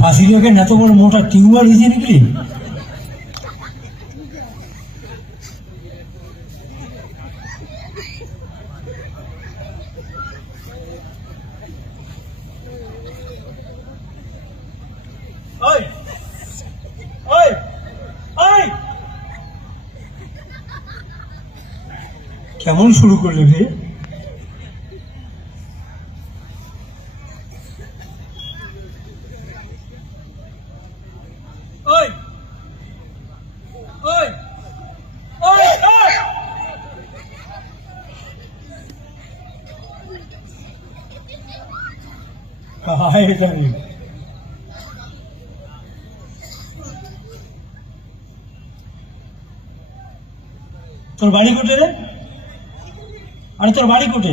ফাঁসি রেখে এত বড় মোটা টিউমার হয়েছে নাকি? কেমন শুরু করলে রে? তোর বাড়ি কোটে রে? আরে তোর বাড়ি কোটে?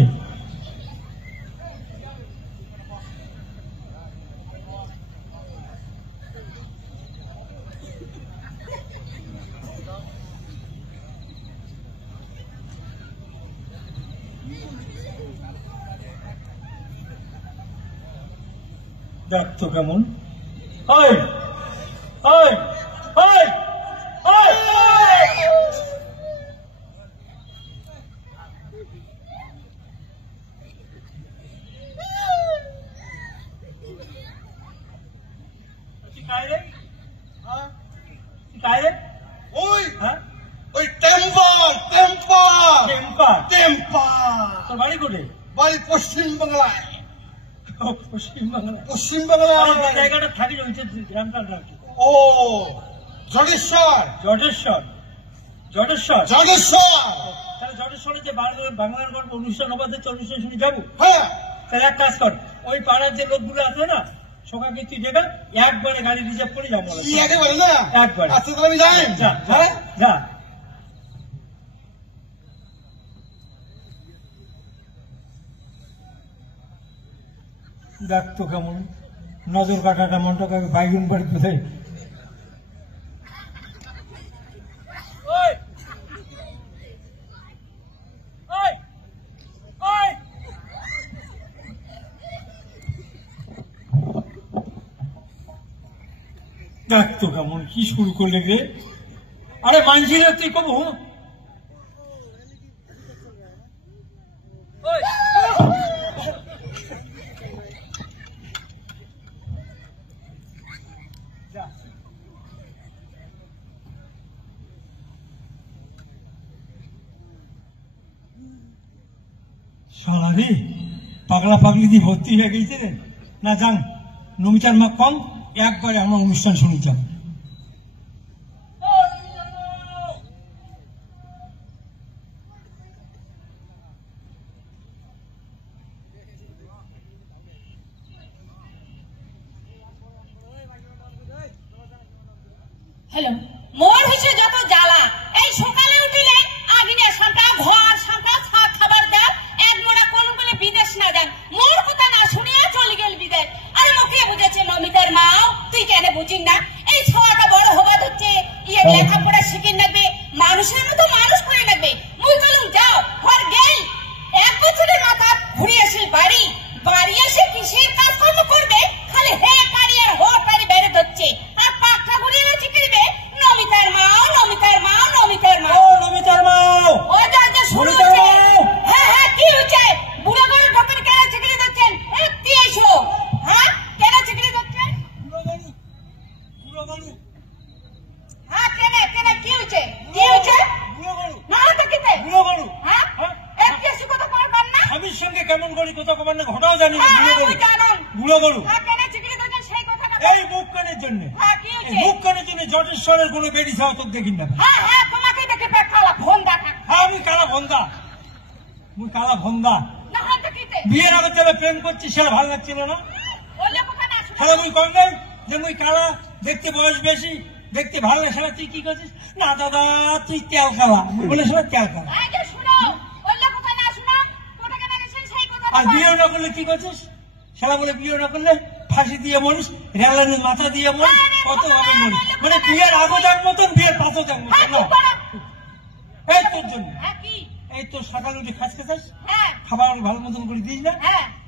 দেখ তো কেমন। তোর বাড়ি কোটে? বাড়ি পশ্চিমবাংলায়। পশ্চিমবাংলায় জায়গাটা থাকি গ্রামটার নাম কি? ও জটেশ্বর। জটেশ্বর? জটেশ্বর জটেশ্বর। তাহলে জটেশ্বরে যে বাংলার গল্প অনুষ্ঠান হবে অনুষ্ঠান শুনে যাবো। হ্যাঁ তাহলে এক কাজ কর, ওই পাড়ার যে লোকগুলো আছে না সবাইকে তুই দেখা একবারে গাড়ি রিজার্ভ করে যাবো। একেবারে না? একবারে। আচ্ছা তাহলে আমি যাই। যা। দেখ তো কেমন নজর কাটাটা মনটা বাইগুন বাড়ি কোথায়। দেখ তো কেমন কি শুরু করলে রে? আরে মানছিস তুই কব শোনা রে, পাগলা পাগলি দিয়ে ভর্তি হয়ে গেছে রে। না যান নমিতার মা কম, একবারে আমার অনুষ্ঠান শুনে যান। হ্যালো, মোর হচ্ছে যত জ্বালা। এই সকালে উঠিলে আগুনে সাঁটা ঘর সাঁটা শাক খাবার দেন, এক মোড়া কোন বলে বিদেশ না যান। মোর কথা না শুনিয়া চলে গেল বিদেশ। আরে লোকে বুঝেছে মমিতার মাও, তুই কেন বুঝিস না? এই ছোয়াটা বড় হবা হচ্ছে, ইয়ে লেখাপড়া শিখে নেবে, মানুষের মতো মানুষ করে নেবে। মুই বলুন যাও ঘর গেল, 1 বছরের মাথা ঘুরে আসিল বাড়ি। বাড়ি এসে কিসের কাজকর্ম করবে? খালি হে পারি আর হো পারি বেড়ে ধরছে। আর পাখা ঘুরিয়ে চিকড়িবে নমিতার মাও, নমিতার মাও, নমিতার মাও, নমিতার মাও। ও যা শুরু হচ্ছে। হ্যাঁ কি হচ্ছে? বুড়ো বুড়ো ডক্টর কেন চিকড়ি দিচ্ছেন? কি এসো? হ্যাঁ কেন চিকড়ি দিচ্ছেন? হ্যাঁ কেন কেন কি হচ্ছে? কি হচ্ছে? না তো কিতে হ্যাঁ এক কেসি কথা করবেন না। স্বামীর সঙ্গে কেমন করি কথা কবার না, ঘটাও জানি না। বুড়ো গরু কেন চিকড়ি দিচ্ছেন সেই কথাটা? এই মুখ কানের জন্য। হ্যাঁ কি হচ্ছে? মুখ কানের জন্য জটেশ্বরের কোনো বেড়ি ছাওয়া তোকে দেখি না। হ্যাঁ তোমাকে দেখে কালা ভন্দা। হ্যাঁ আমি কালা ভন্দা, মুই কালা ভন্দা। না হ্যাঁ তো কিতে বিয়ের আগে যারা প্রেম করছি সেটা ভালো লাগছিল না। ওলে কথা না শুনে তাহলে মুই কম নাই যে মুই কালা, দেখতে বয়স বেশি, দেখতে ভালো লাগে। সেটা তুই কি করছিস? না দাদা তুই তেল কালা বলে, সেটা তেল কালা। আগে শুনো, ওলে কথা না শুনো, কোটা কেন গেছেন সেই কথা। আর বিয়ে না করলে কি করছিস? সেটা বলে বিয়ে না করলে ফাঁসি দিয়ে মরিস, রেলানের মাথা দিয়ে মরিস, কত ভাবে মরিস। মানে বিয়ের আগো যার মতন, বিয়ের পাতো যার মতন। এই তোর জন্য, এই তোর সকালে উঠে খাস খেতে খাবার ভালো মতন করে দিস না।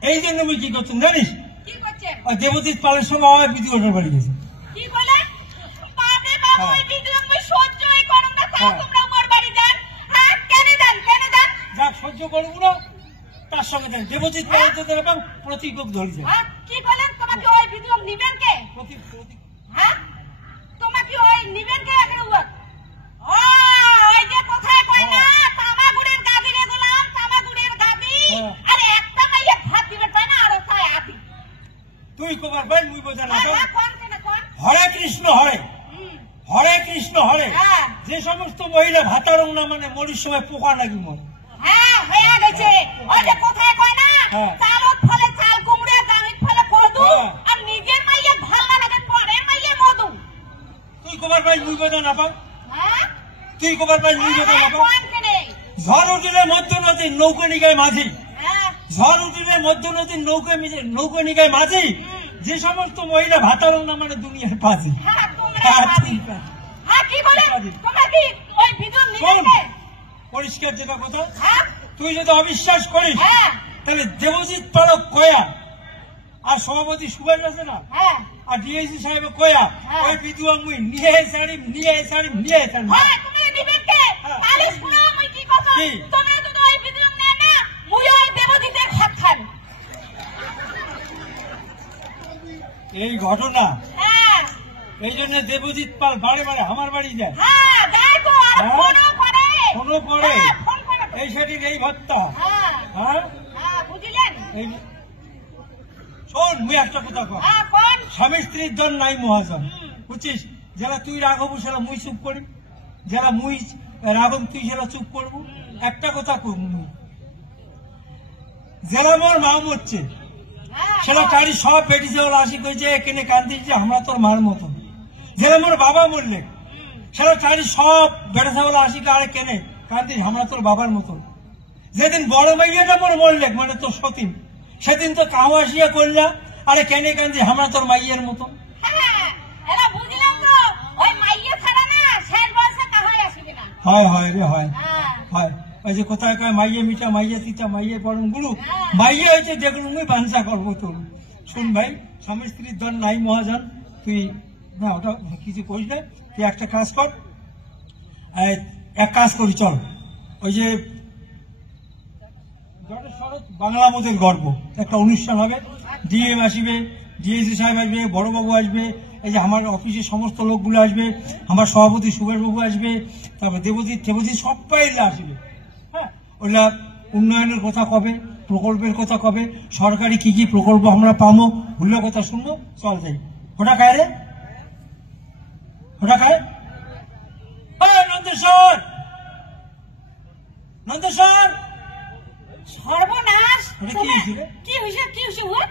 এই জন্য আমি কি করছেন জানিস? কি করছেন? ওই দেবজিৎ পালের সঙ্গে আমার বিদ্যুতের বাড়ি গেছে। কি বলেন? বাপরে বাবা, ওই বিদ্যুৎ আমি সহ্যই করব না, তাও তোমরা আমার বাড়ি যান। হ্যাঁ, কেন দেন? যাক সহ্য করবো না, তার সঙ্গে দেন দেবজিৎ পালের তো এরকম প্রতীকক ধরেছে। হ্যাঁ, কি বলেন? তোমাকে ওই বিদ্যুৎ নিবেন কে? হ্যাঁ, তোমাকে ওই নিবেন কে? ওই যে কোথায় কয় না, তামাগুড়ের গাদি রে গোলাম, তামাগুড়ের গাদি। আরে একটা মাইয়া ভাত দিবে তাই না, আর তাই আতি। তুই কবার ভাই মুই বোঝা না। কোন কেন কোন? হরে কৃষ্ণ হরে, হরে কৃষ্ণ হরে। যে সমস্ত মহিলা ভাতারং না মানে মরির সময় পোকা নাকি মরে। হ্যাঁ, হয়ে গেছে। ওই যে কোথায় কয় না, চালত ফলে চাল কুমড়ে, দামিত ফলে কদু, আর নিজের মাইয়া ভাল না লাগে পরের মাইয়া মধু। তুই কবার ভাই মুই বোঝা না পাও। হ্যাঁ, তুই কবার ভাই মুই বোঝা না পাও। কোন কেনে? ঝড় উঠিলে মধ্য নদীর নৌকা নিগায় মাঝি, হ্যাঁ, ঝড় উঠিলে মধ্য নদীর নৌকা নিগায় মাঝি। যে সমস্ত মহিলা ভাতারং না মানে দুনিয়ার পাজি। হ্যাঁ, তোমরা পাজি। হ্যাঁ, কি বলে? তোমরা কি ওই বিদ্যুৎ নিবেন কে? পরিষ্কার যেটা কথা, হ্যাঁ, তুই যদি অবিশ্বাস করিস হ্যাঁ, তাহলে দেবজিৎ পালক কয়া আর সভাপতি সুভাষ আছে না, হ্যাঁ, আর ডিআইসি সাহেব কয়া হ্যাঁ। ওই বিধুয়া মুই নিয়ে ছাড়িম, নিয়ে ছাড়িম, নিয়ে ছাড়িম। হ্যাঁ, তোমরা নিবেন কে? হ্যাঁ। তাহলে শুনো আমি কি কথা। কি? তোমরা যদি ওই বিদ্যুৎ নেন না, মুই ওই দেবজিতের ভাত খান। এই ঘটনা, হ্যাঁ, এই জন্য দেবজিৎ পাল বারে বারে আমার বাড়ি যায়, হ্যাঁ, দেখো আর হ্যাঁ। ফোনও করে। ফোনও করে। হ্যাঁ, ফোন করে। এই সেটির এই ভত্তা। হ্যাঁ, হ্যাঁ, হ্যাঁ, বুঝলেন? এই শোন মুই একটা কথা কর, হ্যাঁ, কোন? স্বামী স্ত্রীর দল নাই মহাজন, বুঝছিস? যারা তুই রাঘব সেটা মুই চুপ করি, যারা মুই রাঘব তুই সেটা চুপ করবো। একটা কথা কর, যারা মোর মা মরছে হ্যাঁ, সেটা কারি সব পেটি চাউল আসি কইছে এখানে কান্দিস যে আমরা তোর মার মতন। যারা মোর বাবা মরলে সেটা কারি সব বেটা চাউল আসি আরে কেনে কান্দিস আমরা তোর বাবার মতন। যেদিন বড় মাইয়াটা মোর মরলে মানে তোর সতীন, সেদিন তো কাউ আসিয়া করলা আরে কেনে কান্দিস আমরা তোর মাইয়ের মতন। হ্যাঁ, এরা বুঝলাম তো, ওই মাইয়া ছাড়া না শেষ বয়সে কাহাই আসবে না। হয় হয় রে হয় হ্যাঁ, হয়। ওই যে কোথায় কয় মাইয়ে মিঠা, মাইয়ে তিতা, মাইয়ে পরম গুরু। হ্যাঁ। মাইয়ে হয়েছে যেগুলো মুই বাঞ্ছা করবো তোর। শুন ভাই, স্বামী স্ত্রীর দল নাই মহাজন, তুই না ওটা কিছু করিস না। তুই একটা কাজ কর, এক কাজ করি চল, ওই যে বাংলা মোদের গর্ব একটা অনুষ্ঠান হবে, ডিএম আসবে, ডিএসি সাহেব আসবে, বড়বাবু আসবে, এই যে আমার অফিসের সমস্ত লোকগুলো আসবে, আমার সভাপতি সুভাষবাবু আসবে, তারপর দেবজিৎ সবাই আসবে। হ্যাঁ, ওইটা উন্নয়নের কথা কবে, প্রকল্পের কথা কবে, সরকারি কি কি প্রকল্প আমরা পাবো, ওগুলো কথা শুনবো। চল যাই। ওটা কায় রে, ওটা কায়? নন্দেশ্বর, নন্দেশ্বর। সর্বনাশ। ওটা কি হয়েছিল? কি হয়েছে? কি হয়েছে? হুঁ?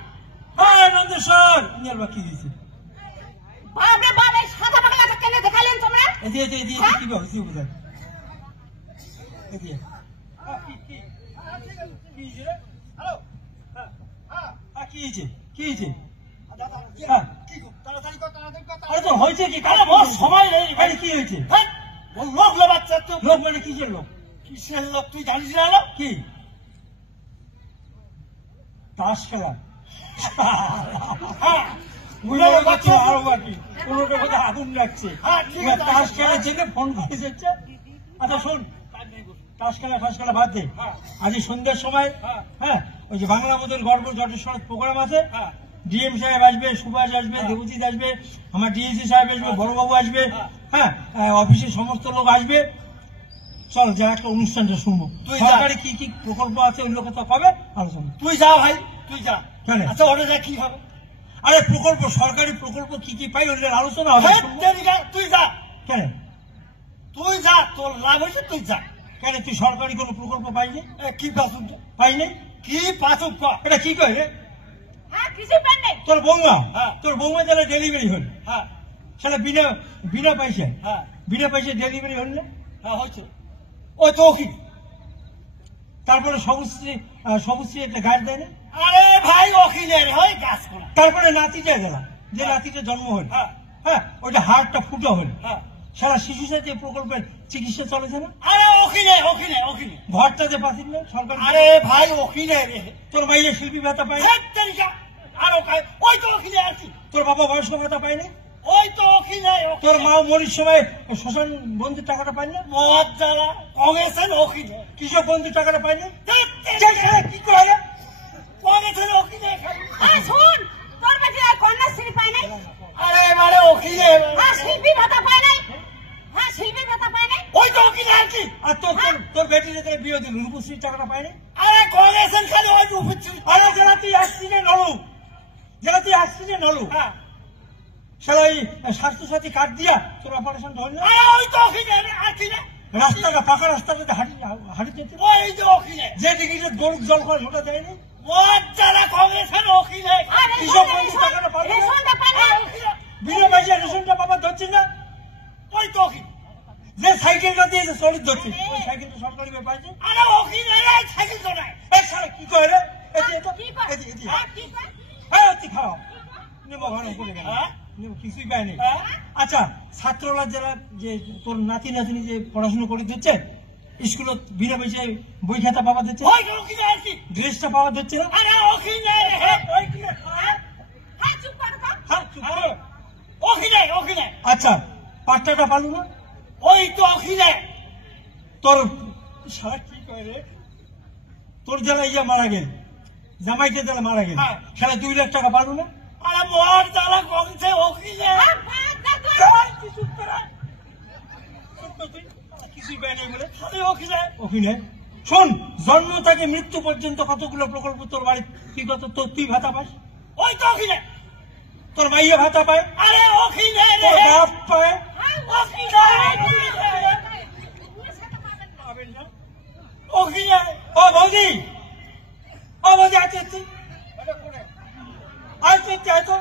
নন্দেশ্বর কি হয়েছে? বাপরে বাপ, এই সাদা বাংলাটা কেন দেখালেন তোমরা? এদিকে কি হয়েছে বোঝায়? এদিকে কি হয়েছে? কি হয়েছে? আরে তো হয়েছে কি? সময় নেই। আরে কি হয়েছে? লোক লোবাচ্ছে তো। লোক মানে কিসের লোক? কিসের লোক তুই জানিস না? লোক কি তাস খেলা? হ্যাঁ, বুঝলো বাচ্চা আরো বাকি কোনোটা কোথাও আগুন লাগছে। হ্যাঁ, ঠিক আছে। তাস খেলার জন্য ফোন করে যাচ্ছে। আচ্ছা শোন, তাস খেলা ফাঁস খেলা বাদ দে। আজ সন্ধ্যার সময় হ্যাঁ ওই যে বাংলা মোদের গর্ব জটেশ্বর প্রোগ্রাম আছে। ডিএম সাহেব আসবে, সুভাষ আসবে, দেবজিৎ আসবে, আমার ডিএসি সাহেব আসবে, বড়বাবু আসবে। হ্যাঁ, অফিসের সমস্ত লোক আসবে। চল যা একটা অনুষ্ঠানটা শুনবো। সরকারি কি কি প্রকল্প আছে ওই কথা কবে আলোচনা। তুই যা ভাই, তুই যা। কেন? আচ্ছা, ওটা যা কি হবে? আরে প্রকল্প, সরকারি প্রকল্প কি কি পাই ওইটার আলোচনা হবে। তুই যা, কেন? তুই যা, তোর লাভ হয়েছে, তুই যা। কেন তুই সরকারি কোনো প্রকল্প পাইনি? কি পাসুন? পাইনি? কি পাসুন? এটা কি কয় রে? হ্যাঁ, কিছু পান নাই। তোর বৌমা, হ্যাঁ। তোর বৌমা যারা ডেলিভারি হল হ্যাঁ, সেটা বিনা পয়সায়, হ্যাঁ, বিনা পয়সায় ডেলিভারি হল না? হ্যাঁ, হয়েছে। ওই তো কি? তারপরে সবুজ একটা গাছ দেয় না? আরে ভাই, ওখিলের হয় গাছ করা। তারপরে নাতিটা দিলাম, যে নাতিটা জন্ম হল, হ্যাঁ, হ্যাঁ ওইটা হাড়টা ফুটো হল, হ্যাঁ। সারা শিশু সাথী প্রকল্পের চিকিৎসা চলেছে না? আরে ওখিলে। ঘরটা যে পাচ্ছিল না সরকার? আরে ভাই, ওখিলে রে। তোর মাইয়া শিল্পী ভাতা পাই? আর ওই তো ওখানে আছি। তোর বাবা বয়স্ক ভাতা পায়নি? ওই তো ওখানে। তোর মা মরির সময় শ্মশান বন্ধুর টাকাটা পায় না? মদ জ্বালা কংগ্রেসের ওখানে। কৃষক বন্ধুর টাকাটা পায় না? কি করে কংগ্রেসের ওখানে? শোন, তোর কাছে কন্যাশ্রী পায় নাই? আরে এবারে ওখানে। হ্যাঁ, শিল্পী ভাতা পায় নাই? হ্যাঁ, শিল্পী ভাতা পায় নাই? ওই তো ওখানে আছি। আর তোর বেটি যে বিয়ে দিল রূপশ্রীর টাকাটা পায়নি? আরে কংগ্রেসের খালি ওই উপস্থিত। আরে যারা তুই আসছিলি নলু, যারা তুই আসছিলি নলু, হ্যাঁ, সেটা ওই স্বাস্থ্যসাথী কার্ড দিয়া তোর অপারেশন হল না? আরে ওই তো ওখানে আছি না। রাস্তাটা পাকা রাস্তাটা হাঁটিতে ওই তো ওখানে। যে দিকে গরুর জল খাওয়া ওটা দেয়নি? মদ জ্বালা কংগ্রেসের ওখানে। আর কৃষক বন্ধুর টাকাটা পাবে না? রেশনটা পায় নাই? বিনা পয়সা রেশনটা বাবা ধরছি না? ওই তো ওখানে। যে সাইকেলটা দিয়েছে চলিত ধরছি, ওই সাইকেলটা সরকারি পাইছে? আরে ওখানে সাইকেল চড়ায়। এই শালা কি কয় রে? এদি এতো কি কয়? এদি এদি হ্যাঁ, কি কয়? হ্যাঁ অতি খাওয়া নেবো ঘরে করে গেল হ্যাঁ? কিছুই পায়নি। হ্যাঁ? আচ্ছা, ছাত্ররা যারা যে তোর নাতি নাতনি যে পড়াশোনা করে দিচ্ছে স্কুলত বিনা পয়সায় বই খাতা পাওয়া দিচ্ছে, ওই তো ওখানে আছি। ড্রেসটা পাওয়া দিচ্ছে না? আরে ওখানে। হ্যাঁ, চুপ কর তো। হ্যাঁ, চুপ করো। ওখানে ওখানে। আচ্ছা, পাট্টাটা পালু না? ওই তো ওখানে। তোর সারা কি কয় রে? তোর যারা ইয়া মারা গেল, জামাইকে যারা মারা গেল, হ্যাঁ। সেটা 2 লাখ টাকা পালু না? আরে মদ জ্বালা কংগ্রেসের ওখানে। হ্যাঁ, বাদ দে তুই। চুপ করা। চুপ কর তুই। কিছুই পায়নি বলে আরে ওখানে। ওখানে শোন, জন্ম থেকে মৃত্যু পর্যন্ত কতগুলো প্রকল্প তোর বাড়ি, তুই কত তুই ভাতা পাস? ওই তো ওখানে। তোর মাইয়া ভাতা পায়? আরে ওখানে তোর রে। বাপ পায়? ওখানে। ও বৌদি, ও বৌদি আছে আছে আছে আছে আছে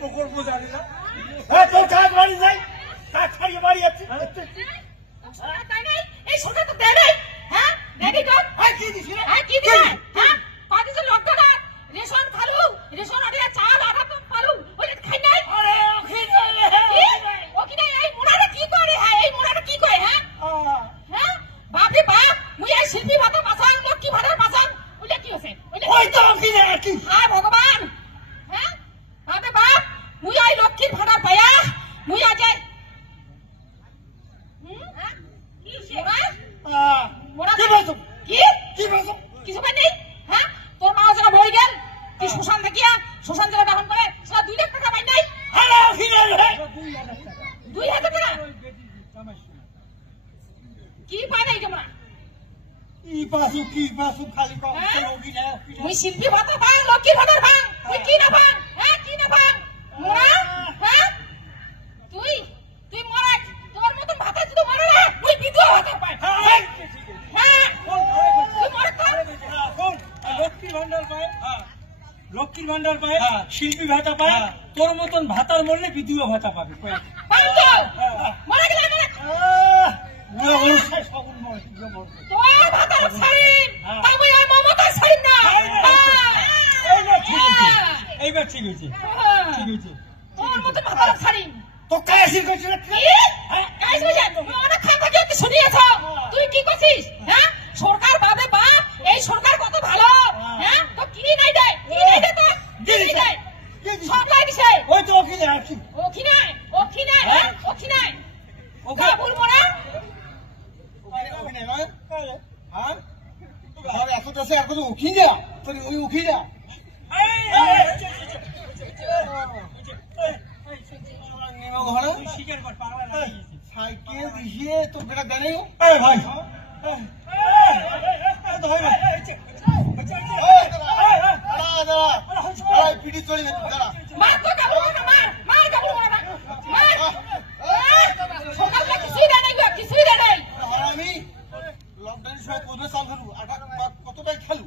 প্রকল্প জানি না। তোর কাজ বাড়ি যাই, কাজ ছাড়িয়ে বাড়ি যাচ্ছে। এই সোনা তো দেয় নাই। হ্যাঁ, দেখি তো। কি দিছি রে? হ্যাঁ, কি দিলে? হ্যাঁ, পাঠিয়েছে লটকানা, রেশন খালু, রেশন আড়িয়া চাল আধা তো খালু, ওটা খাই নাই। আরে ওখানে কি? ও কি নাই? এই মোনাটা কি করে? হ্যাঁ, এই মোনাটা কি করে? হ্যাঁ, হ্যাঁ, বাপরে বাপ, মুই এই শিল্পী ভাতা বাঁচান, লক্ষ্মী ভাতার বাঁচান, ওইটা কি হচ্ছে? ওই তো ওখানে আছি। হ্যাঁ, ভগবান। হ্যাঁ, বাপরে বাপ, মুই এই লক্ষ্মীর ভাতার পায়া, মুই আগে হ্যাঁ? কি সে? হ্যাঁ? মোরা কি বলছো? কি? কি বলছো? কিছু পাই নেই? হ্যাঁ, তোর মা যারা মরে গেল, তুই শ্মশান দেখিয়া শ্মশান যারা দাহন করে, সেটা 2 লাখ টাকা পাই নাই? আরে ওখানে রে। 2,000 টাকা কি পাই নাই তোমরা? কি পাসু খালি কংগ্রেসের ওখানে। মুই শিল্পী ভাতা পাই, লক্ষ্মী ভাতার ভাঙ, তুই কি না ভাঙ? হ্যাঁ, কি না ভাঙ? মোরা? হ্যাঁ, তুই মরা, তোর মতন ভাতা যদি মরে না, মুই বিধবা ভাতা পাই। হ্যাঁ, তুই মরে তো। লক্ষ্মীর ভান্ডার পায়, লক্ষ্মীর ভান্ডার পায়, শিল্পী ভাতা পায়, তোর মতন ভাতার মরলে বিধবা ভাতা পাবে। পাই তো। মরে গেলে মরে। তোর ভাতার ছাড়িন, তাই মুই আর মমতার ছাড়িন না। এইবার ঠিক হয়েছে, ঠিক হয়েছে। তোর মতন ভাতার ছাড়িন। তো কাশি করছে না। কি? কাজ হয়ে যায়। তুই অনেক খান থেকে একটু শুনিয়েছ। তুই কি করছিস? হ্যাঁ, সরকার বাবে বাপ, এই সরকার কত ভালো। হ্যাঁ, তো কিনে নাই দেয়, কিনে নাই দেয়, তো কিনে দেয়। সরকার দিছে। ওই তো ওখানে আছি। ওখানে, হ্যাঁ, ওখানে। বাবুল মোরা। ওখানে নয়। হ্যাঁ? আর এত দেশে এখন ওখানে। তোর ওই ওখানে। তুই স্বীকার কর, পাগলা লাগিয়ে গেছিস। সাইকেল দিয়ে তোর বেটা দেয় নাই? এই ভাই, পিটি চলে যাবে দাঁড়া। মার তো কাবু মোরা, মার কাবুল মোরা, মার। সরকার কিছুই দেয় নাই, কিছুই দেয় নাই। আমি লকডাউনের সময় কোথাও চাল ধরু কতটাই খেলু।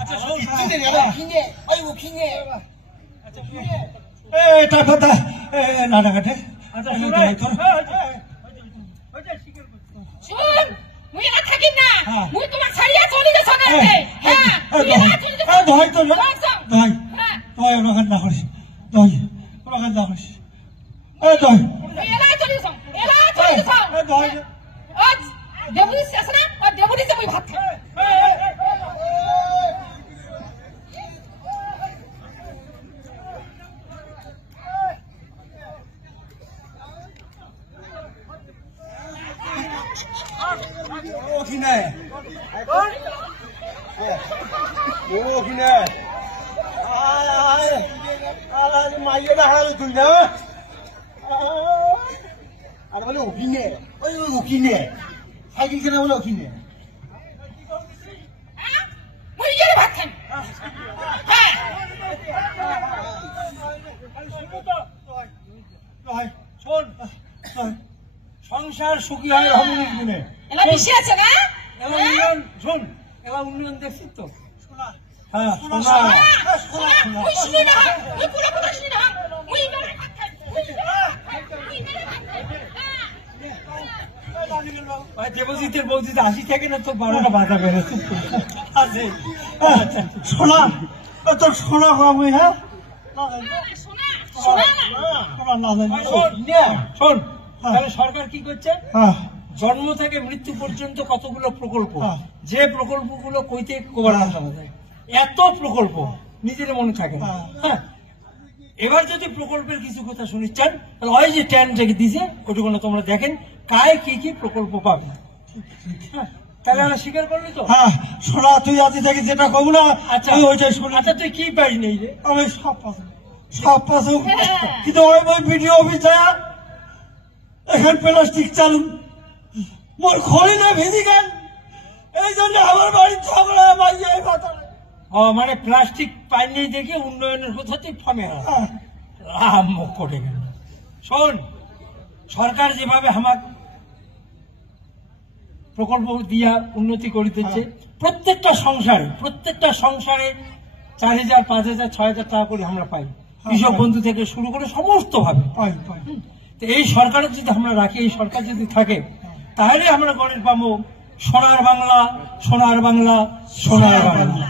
আচ্ছা শোন, ওখানে ওই ওখানে। টাকাটা না টাকাটে। আচ্ছা শুন, মুই না থাকিম না। মুই তোমার ছাড়িয়া চলে যাচ্ছ না। হ্যাঁ, তুই না চলে যাচ্ছ। দোহাই তো দোহাই হ্যাঁ, দোহাই ওরকম না করিস, দোহাই ওরকম না করিস। দোহাই তুই এলাই চলে যাচ্ছ, এলাই চলে যাচ্ছ। কিনে ও কিনে মাইয়েটা হারালো তুই না আর বলে ওকিনে ওই ওকিনে সাইকেল কেনা বলে ওকিনে মুইয়ের ভাত খান হ্যাঁ শোন সংসার সুখী হয় রমণীর গুণে এলা বেশি আছে না এলা উন্নয়ন শোন এলা উন্নয়ন দেখছিস তো হ্যাঁ শোনা মুই শুনি না মুই পুরো পুরো শুনি না মুই মেরে ভাত খাই দেবজিতের বৌদিতে হাসি থাকে না তো 12টা বাধা বেড়ে আছে শোনা তোর শোনা আমি হ্যাঁ শোন তাহলে সরকার কি করছে জন্ম থেকে মৃত্যু পর্যন্ত কতগুলো প্রকল্প যে প্রকল্পগুলো কইতে করা যায় এত প্রকল্প নিজের মনে থাকে না হ্যাঁ এবার যদি প্রকল্পের কিছু কথা শুনিচ্ছেন তাহলে ওই যে ট্যান থেকে দিছে ওটুকুনো তোমরা দেখেন কায় কি কি প্রকল্প পাবে তাহলে আমরা স্বীকার করলি তো হ্যাঁ শোনা তুই আজ থেকে যেটা কব না আচ্ছা আমি ওইটাই শুনি আচ্ছা তুই কি পাইস নেই রে আমি সব পাশে কিন্তু ওই ভিডিও অফিস যায় এখন প্লাস্টিক চালু মোর খড়ি না ভেজি গেল এই জন্য আমার বাড়ির ঝগড়া মাইয়ে কথা ও মানে প্লাস্টিক পাইনি দেখে উন্নয়নের কথা তুই ফমে মুখ কটে গেল শোন সরকার যেভাবে আমার প্রকল্প দিয়া উন্নতি করিতেছে প্রত্যেকটা সংসারে 4,000 5,000 6,000 টাকা করে আমরা পাই কৃষক বন্ধু থেকে শুরু করে সমস্ত ভাবে পাই তো এই সরকারের যদি আমরা রাখি এই সরকার যদি থাকে তাহলে আমরা গণেশ পাবো সোনার বাংলা সোনার বাংলা সোনার বাংলা